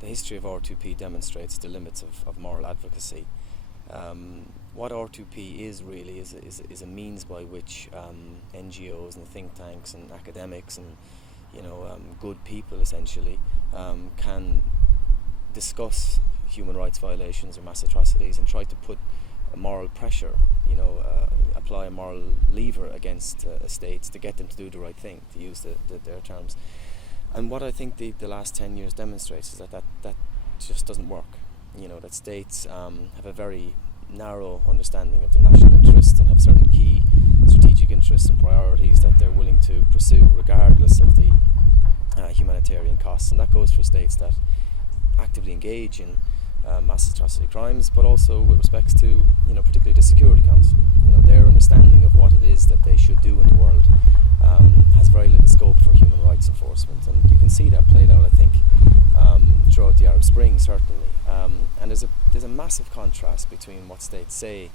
The history of R2P demonstrates the limits of moral advocacy. What R2P is really is a means by which NGOs and think tanks and academics and good people essentially can discuss human rights violations or mass atrocities and try to put a moral pressure, apply a moral lever against states to get them to do the right thing, to use their terms. And what I think the last 10 years demonstrates is that just doesn't work. That states have a very narrow understanding of their national interests and have certain key strategic interests and priorities that they're willing to pursue regardless of the humanitarian costs. And that goes for states that actively engage in mass atrocity crimes, but also with respects to, particularly the Security Council. Their understanding of what it is that they should do in the world has very little scope for human rights enforcement, and you can see that played out, I think, throughout the Arab Spring, certainly. And there's a massive contrast between what states say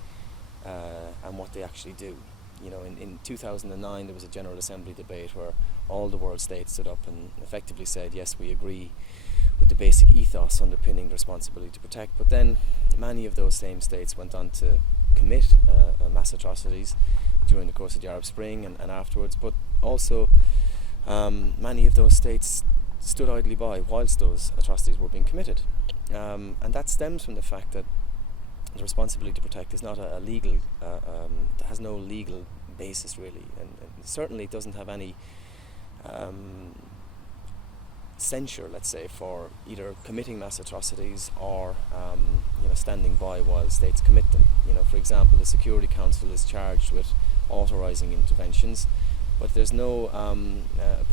and what they actually do. In 2009 there was a General Assembly debate where all the world states stood up and effectively said, yes, we agree with the basic ethos underpinning the responsibility to protect, but then many of those same states went on to commit mass atrocities during the course of the Arab Spring and afterwards, but also many of those states stood idly by whilst those atrocities were being committed. And that stems from the fact that the responsibility to protect is not a legal, has no legal basis really, and certainly doesn't have any censure, let's say, for either committing mass atrocities or standing by while states commit them. For example, the Security Council is charged with authorising interventions, but there's no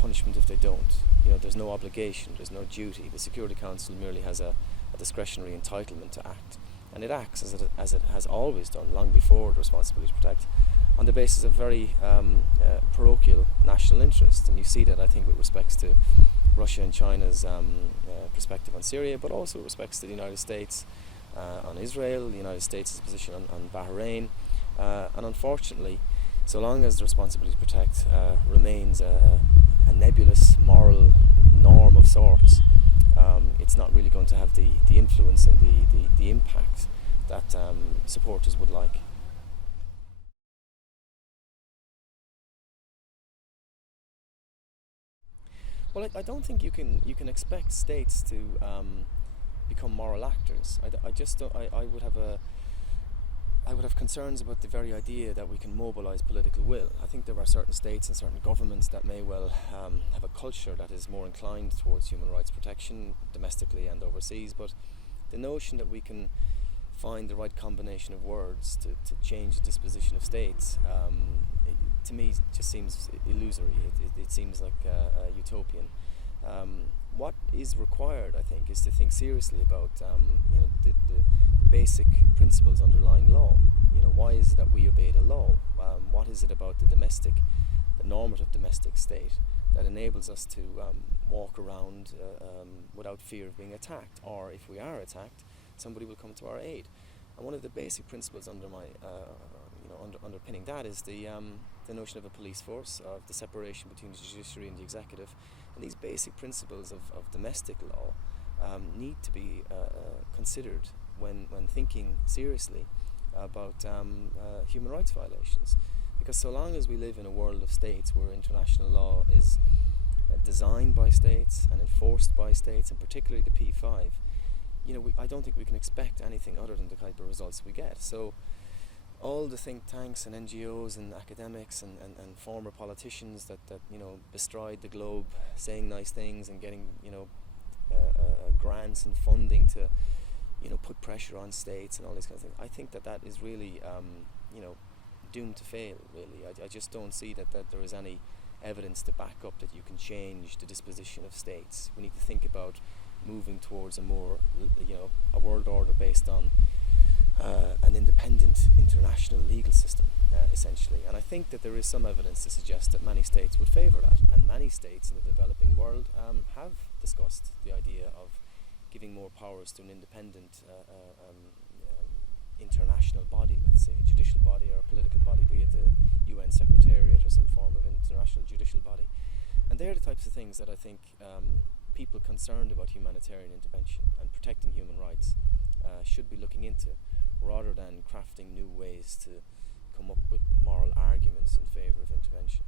punishment if they don't. There's no obligation, there's no duty. The Security Council merely has a discretionary entitlement to act, and it acts as it has always done long before the responsibility to protect, on the basis of very parochial national interest. And you see that, I think, with respects to Russia and China's perspective on Syria, but also with respects to the United States on Israel, the United States' position on Bahrain, and unfortunately, so long as the responsibility to protect remains a nebulous moral norm of sorts, it's not really going to have the influence and the impact that supporters would like. Well, I don't think you can expect states to become moral actors. I just don't. I would have concerns about the very idea that we can mobilise political will. I think there are certain states and certain governments that may well have a culture that is more inclined towards human rights protection, domestically and overseas, but the notion that we can find the right combination of words to change the disposition of states, to me, just seems illusory. It seems like utopian. What is required, I think, is to think seriously about the basic principles underlying law. Why is it that we obey the law? What is it about the normative domestic state that enables us to walk around without fear of being attacked, or if we are attacked, somebody will come to our aid? And one of the basic principles underpinning that is the notion of a police force, of the separation between the judiciary and the executive. And these basic principles of domestic law need to be considered when thinking seriously about human rights violations. Because so long as we live in a world of states where international law is designed by states and enforced by states, and particularly the P5, I don't think we can expect anything other than the type of results we get. So all the think tanks and NGOs and academics and former politicians that bestride the globe saying nice things and getting grants and funding to put pressure on states and all these kinds of things, I think that is really doomed to fail, really. I just don't see that there is any evidence to back up that you can change the disposition of states. We need to think about moving towards a more a world order based on an independent international legal system, essentially. And I think that there is some evidence to suggest that many states would favour that, and many states in the developing world have discussed the idea of giving more powers to an independent international body, let's say a judicial body or a political body, be it the UN Secretariat or some form of international judicial body. And they're the types of things that I think people concerned about humanitarian intervention and protecting human rights should be looking into, rather than crafting new ways to come up with moral arguments in favour of intervention.